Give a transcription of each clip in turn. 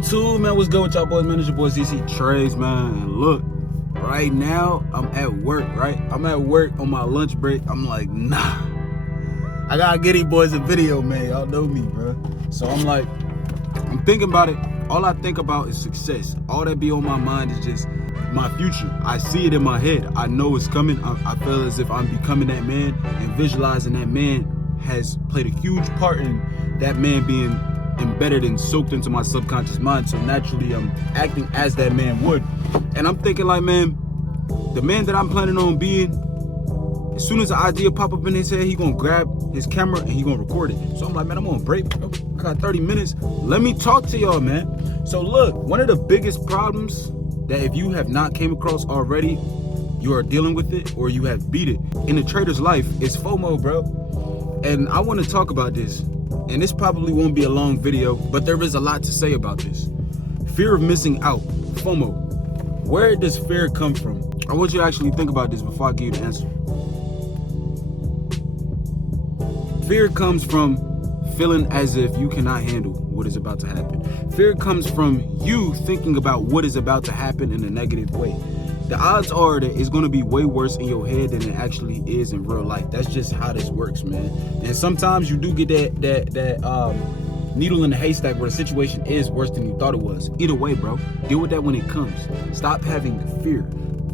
YouTube, man, what's good with y'all boys, man? It's your boy ZC Trades, man. And look, right now, I'm at work, right? I'm at work on my lunch break. I'm like, nah. I gotta get these boys a video, man. Y'all know me, bro. So I'm like, I'm thinking about it. All I think about is success. All that be on my mind is just my future. I see it in my head. I know it's coming. I feel as if I'm becoming that man, and visualizing that man has played a huge part in that man being embedded and soaked into my subconscious mind. So naturally I'm acting as that man would. And I'm thinking like, man, the man that I'm planning on being, as soon as the idea pop up in his head, he gonna grab his camera and he gonna record it. So I'm like, man, I'm on break, bro. I got 30 minutes. Let me talk to y'all, man. So look, one of the biggest problems that if you have not came across already, you are dealing with it or you have beat it in a trader's life is FOMO, bro. And I want to talk about this. And this probably won't be a long video, but there is a lot to say about this. Fear of missing out, FOMO. Where does fear come from? I want you to actually think about this before I give you the answer. Fear comes from feeling as if you cannot handle what is about to happen. Fear comes from you thinking about what is about to happen in a negative way. The odds are that it's going to be way worse in your head than it actually is in real life. That's just how this works, man. And sometimes you do get that needle in the haystack where the situation is worse than you thought it was. Either way, bro, deal with that when it comes. Stop having fear.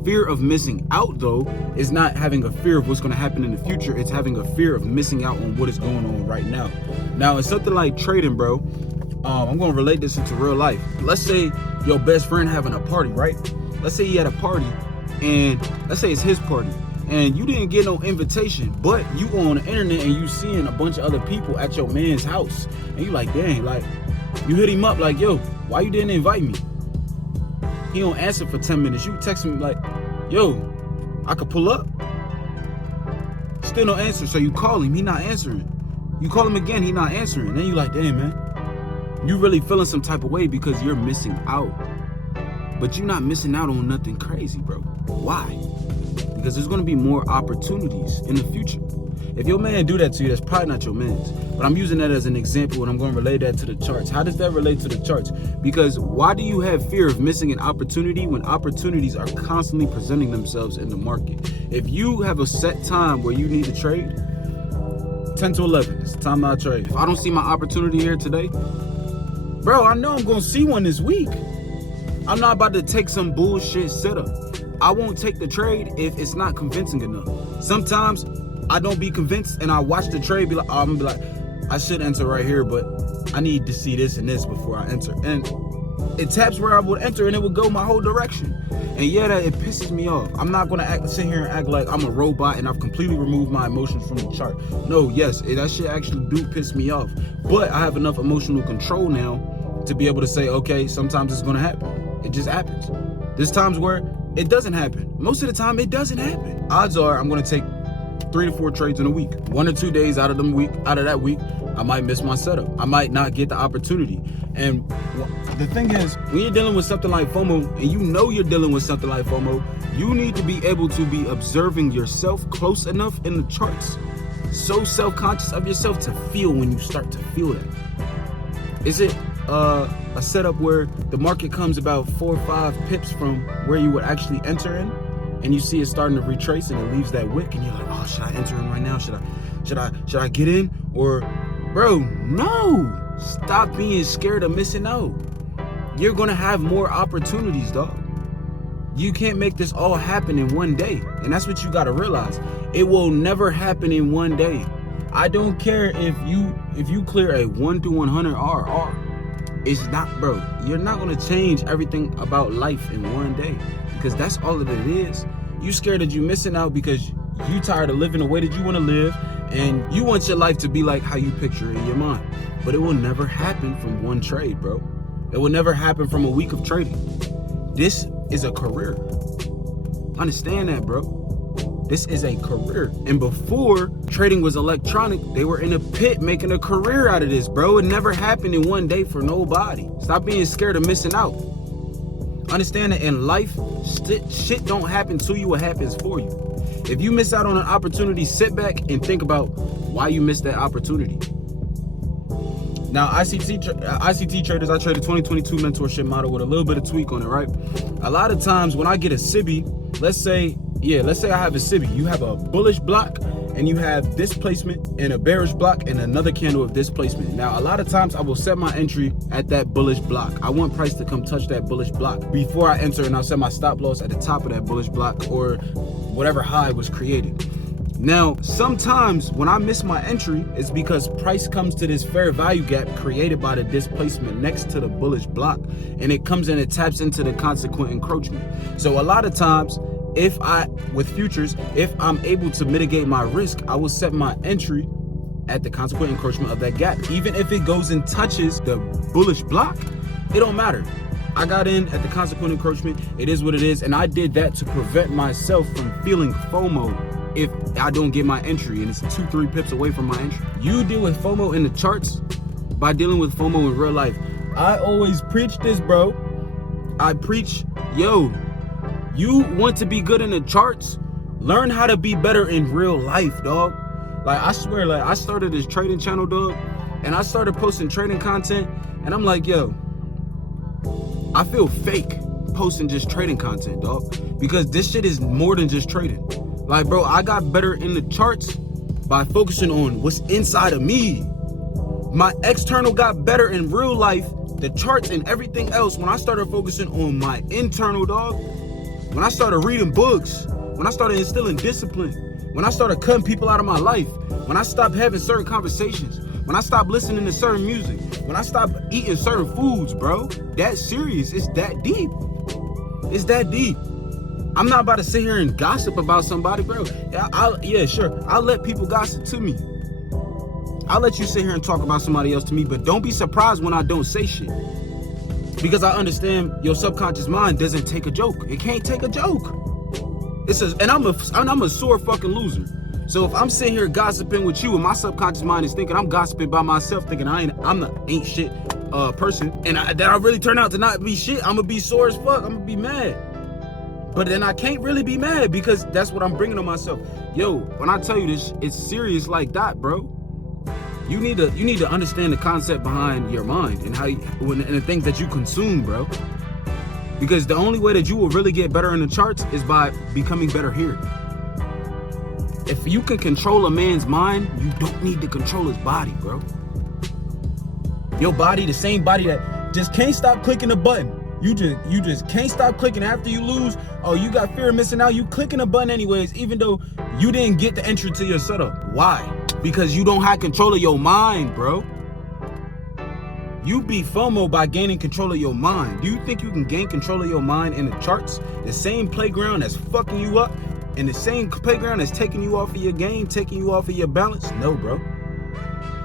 Fear of missing out, though, is not having a fear of what's going to happen in the future. It's having a fear of missing out on what is going on right now. Now, it's something like trading, bro. I'm going to relate this into real life. Let's say your best friend having a party, right? Let's say he had a party, and let's say it's his party, and you didn't get no invitation, but you on the internet and you seeing a bunch of other people at your man's house, and you like, dang, like, you hit him up like, yo, why you didn't invite me? He don't answer for 10 minutes. You text him like, yo, I could pull up. Still no answer, so you call him, he not answering. You call him again, he not answering. Then you like, damn, man, you really feeling some type of way because you're missing out. But you're not missing out on nothing crazy, bro. Why? Because there's gonna be more opportunities in the future. If your man do that to you, that's probably not your man's. But I'm using that as an example, and I'm gonna relate that to the charts. How does that relate to the charts? Because why do you have fear of missing an opportunity when opportunities are constantly presenting themselves in the market? If you have a set time where you need to trade, 10 to 11, it's the time I trade. If I don't see my opportunity here today, bro, I know I'm gonna see one this week. I'm not about to take some bullshit setup. I won't take the trade if it's not convincing enough. Sometimes I don't be convinced and I watch the trade, be like, oh, I'm gonna be like, I should enter right here, but I need to see this and this before I enter. And it taps where I would enter and it would go my whole direction. And yeah, it pisses me off. I'm not gonna sit here and act like I'm a robot and I've completely removed my emotions from the chart. No, yes, that shit actually do piss me off. But I have enough emotional control now to be able to say, okay, sometimes it's gonna happen. It just happens. There's times where it doesn't happen. Most of the time, it doesn't happen. Odds are I'm gonna take 3 to 4 trades in a week. 1 or 2 days out of that week, I might miss my setup. I might not get the opportunity. And the thing is, when you're dealing with something like FOMO, and you know you're dealing with something like FOMO, you need to be able to be observing yourself close enough in the charts, so self-conscious of yourself to feel when you start to feel that. Is it a setup where the market comes about 4 or 5 pips from where you would actually enter in, and you see it starting to retrace and it leaves that wick, and you're like, oh, should I enter in right now? Should I get in? Or, bro, no. Stop being scared of missing out. You're gonna have more opportunities, dog. You can't make this all happen in one day, and that's what you gotta realize. It will never happen in one day. I don't care if you clear a 1 to 100 RR. It's not, bro, you're not gonna change everything about life in one day, because that's all that it is. You scared that you missing out because you tired of living the way that you wanna live, and you want your life to be like how you picture it in your mind. But it will never happen from one trade, bro. It will never happen from a week of trading. This is a career. Understand that, bro. This is a career. And before trading was electronic, they were in a pit making a career out of this, bro. It never happened in one day for nobody. Stop being scared of missing out. Understand that in life, shit don't happen to you, it happens for you. If you miss out on an opportunity, sit back and think about why you missed that opportunity. Now, ICT traders, I trade a 2022 mentorship model with a little bit of tweak on it, right? A lot of times when I get a SIBI, let's say I have a SIBI. You have a bullish block and you have displacement and a bearish block and another candle of displacement. Now, a lot of times I will set my entry at that bullish block. I want price to come touch that bullish block before I enter, and I'll set my stop loss at the top of that bullish block or whatever high was created. Now, sometimes when I miss my entry, it's because price comes to this fair value gap created by the displacement next to the bullish block, and it comes in, it taps into the consequent encroachment. So a lot of times, with futures, if I'm able to mitigate my risk, I will set my entry at the consequent encroachment of that gap. Even if it goes and touches the bullish block, it don't matter. I got in at the consequent encroachment. It is what it is. And I did that to prevent myself from feeling FOMO if I don't get my entry, and it's 2-3 pips away from my entry. You deal with FOMO in the charts by dealing with FOMO in real life. I always preach this, bro. I preach, yo, you want to be good in the charts? Learn how to be better in real life, dog. Like, I swear, like, I started this trading channel, dog, and I started posting trading content, and I'm like, yo, I feel fake posting just trading content, dog, because this shit is more than just trading. Like, bro, I got better in the charts by focusing on what's inside of me. My external got better in real life, the charts and everything else, when I started focusing on my internal, dog. When I started reading books, when I started instilling discipline, when I started cutting people out of my life, when I stopped having certain conversations, when I stopped listening to certain music, when I stopped eating certain foods, bro. That's serious. It's that deep. It's that deep. I'm not about to sit here and gossip about somebody, bro. Yeah, sure. I'll let people gossip to me. I'll let you sit here and talk about somebody else to me, but don't be surprised when I don't say shit. Because I understand your subconscious mind doesn't take a joke. It can't take a joke. And I'm a sore fucking loser. So if I'm sitting here gossiping with you and my subconscious mind is thinking I'm gossiping by myself, thinking I'm the ain't shit person, and that I really turn out to not be shit, I'm gonna be sore as fuck. I'm gonna be mad. But then I can't really be mad because that's what I'm bringing on myself. Yo, when I tell you this, it's serious like that, bro. You need to understand the concept behind your mind and and the things that you consume, bro. Because the only way that you will really get better in the charts is by becoming better here. If you can control a man's mind, you don't need to control his body, bro. Your body, the same body that just can't stop clicking the button. You just can't stop clicking after you lose. Oh, you got fear of missing out. You clicking the button anyways, even though you didn't get the entry to your setup. Why? Because you don't have control of your mind, bro. You beat FOMO by gaining control of your mind. Do you think you can gain control of your mind in the charts? The same playground that's fucking you up and the same playground that's taking you off of your game, taking you off of your balance? No, bro.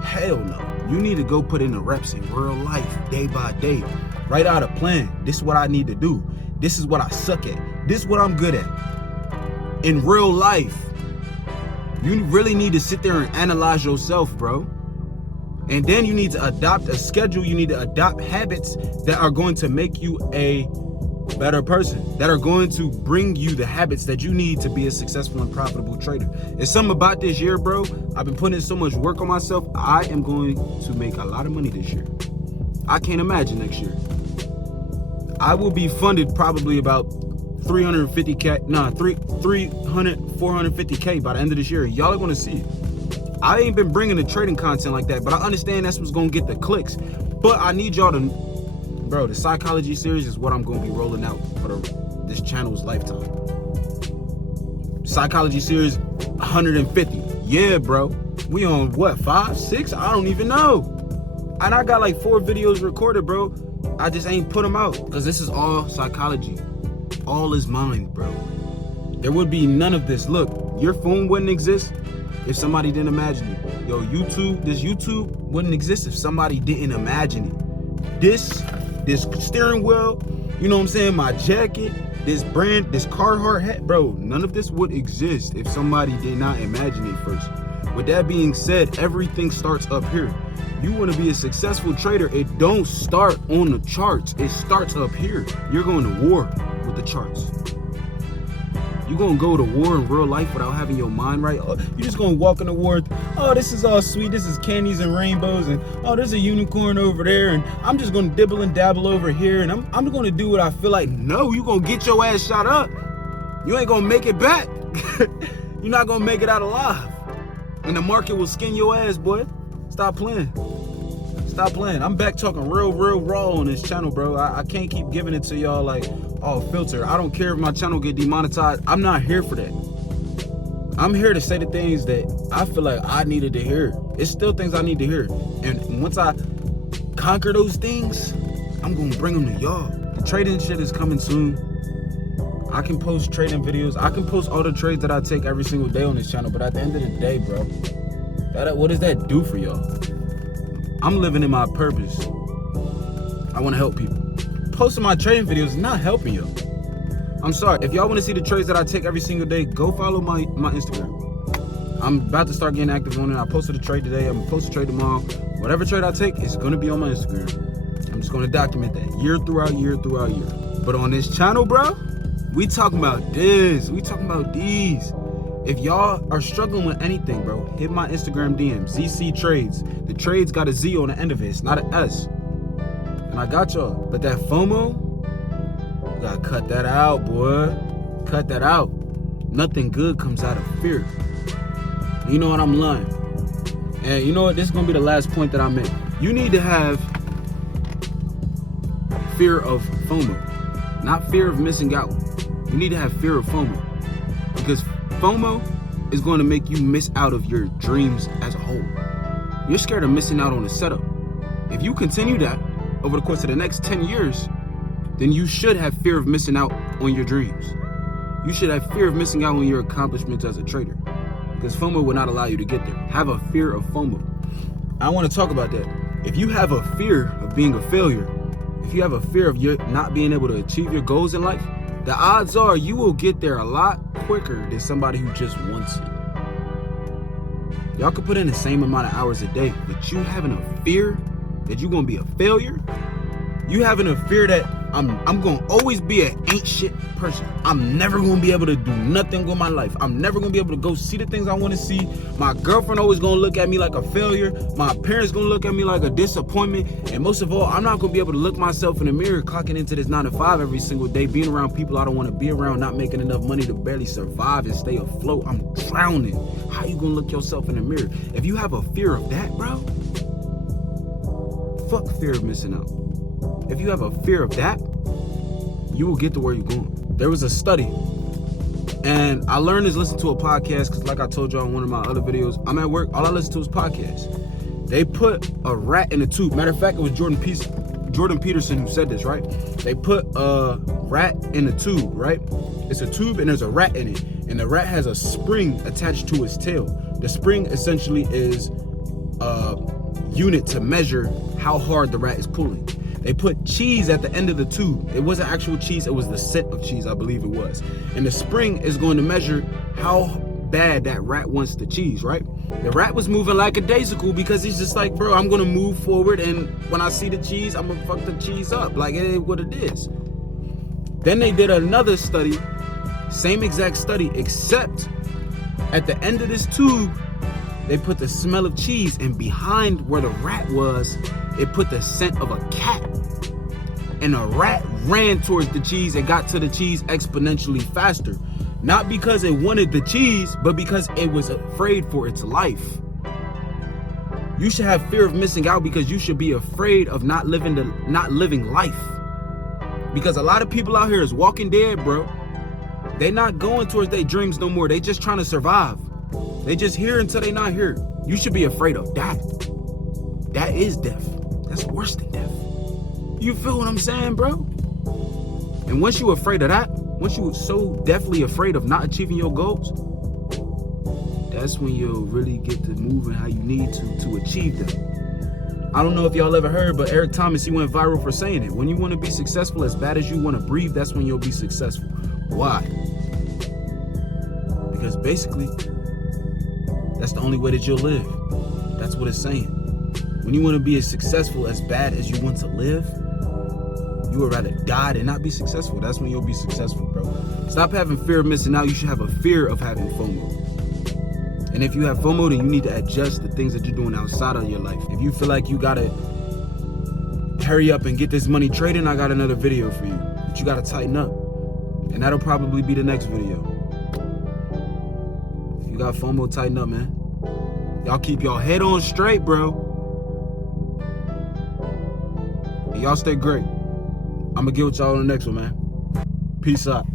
Hell no. You need to go put in the reps in real life, day by day. Write out a plan. This is what I need to do. This is what I suck at. This is what I'm good at. In real life, you really need to sit there and analyze yourself, bro. And then you need to adopt a schedule. You need to adopt habits that are going to make you a better person, that are going to bring you the habits that you need to be a successful and profitable trader. It's something about this year, bro. I've been putting in so much work on myself. I am going to make a lot of money this year. I can't imagine next year. I will be funded probably about 450K by the end of this year. Y'all are going to see it. I ain't been bringing the trading content like that, but I understand that's what's going to get the clicks. But I need y'all to, bro, the psychology series is what I'm going to be rolling out for this channel's lifetime. Psychology series 150. Yeah, bro. We on what, 5, 6? I don't even know. And I got like 4 videos recorded, bro. I just ain't put them out because this is all psychology. All is mind, bro. There would be none of this. Look, your phone wouldn't exist if somebody didn't imagine it. Yo, this YouTube wouldn't exist if somebody didn't imagine it. This steering wheel, you know what I'm saying? My jacket, this brand, this Carhartt hat, bro, none of this would exist if somebody did not imagine it first. With that being said, everything starts up here. You want to be a successful trader, it don't start on the charts. It starts up here. You're going to war with the charts. You gonna go to war in real life without having your mind right? You just gonna walk in the war, oh, this is all sweet, this is candies and rainbows, and oh, there's a unicorn over there, and I'm just gonna dibble and dabble over here, and I'm gonna do what I feel like. No, you gonna get your ass shot up. You ain't gonna make it back. You're not gonna make it out alive. And the market will skin your ass, boy. Stop playing. Stop playing. I'm back talking real raw on this channel, bro. I can't keep giving it to y'all like, oh, filter. I don't care if my channel get demonetized. I'm not here for that. I'm here to say the things that I feel like I needed to hear. It's still things I need to hear. And once I conquer those things, I'm gonna bring them to y'all. The trading shit is coming soon. I can post trading videos. I can post all the trades that I take every single day on this channel. But at the end of the day, bro, what does that do for y'all? I'm living in my purpose. I want to help people. Posting my trading videos is not helping y'all. I'm sorry. If y'all want to see the trades that I take every single day, go follow my Instagram. I'm about to start getting active on it. I posted a trade today. I'm going to post a trade tomorrow. Whatever trade I take is going to be on my Instagram. I'm just going to document that year throughout year. But on this channel, bro, we talking about this. We talking about these. If y'all are struggling with anything, bro, hit my Instagram DM, ZC Trades. The trades got a Z on the end of it. It's not an S. And I got y'all. But that FOMO, you gotta cut that out, boy. Cut that out. Nothing good comes out of fear. You know what? I'm lying. And you know what? This is gonna be the last point that I make. You need to have fear of FOMO, not fear of missing out. You need to have fear of FOMO, because FOMO is going to make you miss out of your dreams as a whole. You're scared of missing out on a setup. If you continue that over the course of the next 10 years, then you should have fear of missing out on your dreams. You should have fear of missing out on your accomplishments as a trader, because FOMO will not allow you to get there. Have a fear of FOMO. I want to talk about that. If you have a fear of being a failure, if you have a fear of not being able to achieve your goals in life, the odds are you will get there a lot quicker than somebody who just wants it. Y'all could put in the same amount of hours a day, but you having a fear that you're gonna be a failure, you having a fear that I'm gonna always be an ain't shit person. I'm never gonna be able to do nothing with my life. I'm never gonna be able to go see the things I wanna see. My girlfriend always gonna look at me like a failure. My parents gonna look at me like a disappointment. And most of all, I'm not gonna be able to look myself in the mirror, clocking into this 9 to 5 every single day, being around people I don't wanna be around, not making enough money to barely survive and stay afloat. I'm drowning. How you gonna look yourself in the mirror? If you have a fear of that, bro, fuck fear of missing out. If you have a fear of that, you will get to where you're going. There was a study, and I learned this listening to a podcast, because like I told y'all in one of my other videos, I'm at work, all I listen to is podcasts. They put a rat in a tube. Matter of fact, it was Jordan Peterson who said this, right? They put a rat in a tube, right? It's a tube and there's a rat in it, and the rat has a spring attached to its tail. The spring essentially is a unit to measure how hard the rat is pulling. They put cheese at the end of the tube. It wasn't actual cheese, it was the scent of cheese, I believe it was. And the spring is going to measure how bad that rat wants the cheese, right? The rat was moving like a daisical, because he's just like, bro, I'm gonna move forward, and when I see the cheese, I'm gonna fuck the cheese up. Like, it is what it is. Then they did another study, same exact study, except at the end of this tube, they put the smell of cheese, and behind where the rat was, it put the scent of a cat. And the rat ran towards the cheese and got to the cheese exponentially faster. Not because it wanted the cheese, but because it was afraid for its life. You should have fear of missing out, because you should be afraid of not living life. Because a lot of people out here is walking dead, bro. They not going towards their dreams no more. They just trying to survive. They just here until they not here. You should be afraid of that. That is death. That's worse than death. You feel what I'm saying, bro? And once you're afraid of that, once you're so deathly afraid of not achieving your goals, that's when you'll really get to moving how you need to achieve them. I don't know if y'all ever heard, but Eric Thomas, he went viral for saying it. When you want to be successful as bad as you want to breathe, that's when you'll be successful. Why? Because basically, that's the only way that you'll live. That's what it's saying. When you want to be as successful as bad as you want to live, You would rather die than not be successful. That's when you'll be successful, bro. Stop having fear of missing out. You should have a fear of having FOMO. And if you have FOMO, then you need to adjust the things that you're doing outside of your life. If you feel like you gotta hurry up and get this money trading, I got another video for you. But you gotta tighten up. And that'll probably be the next video. If you got FOMO, tighten up, man. Y'all keep y'all head on straight, bro. And y'all stay great. I'm gonna get with y'all on the next one, man. Peace out.